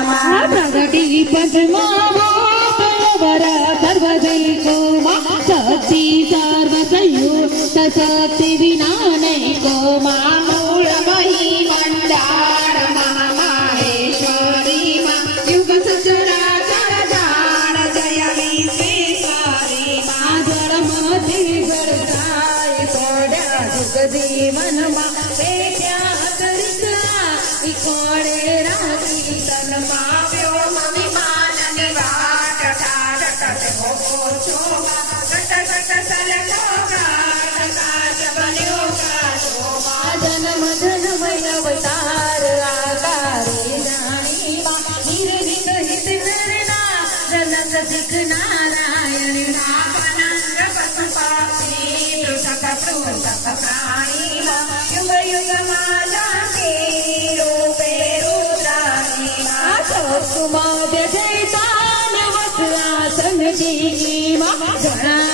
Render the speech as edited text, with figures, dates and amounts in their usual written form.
प्रगति पद्मावर सर्वदैको शक्ति सर्वसंयुक्त शक्ति विनानैको मूलमयी मंडार महामाहेश्वरी युग सचराचर जान जय विश्वेश्वरी जड़ मति गड़ाय तोड़ा दुख जीवन मा पेट्या इकोड़े राती तन माव्यो ममी मानन वाट ठाट कट हो छोगा कट कट सलकोगा काज बन्यो का शोभा जन्म जन्मय अवतार आकारे रानी मां धीरे धीरे हित करना जनक सिख नारायण नामनंद पशुपाक्षी तृषक प्रोषक प्राणी मां युग युग माता के कुमार जैतान वस्त्रासन जी माँ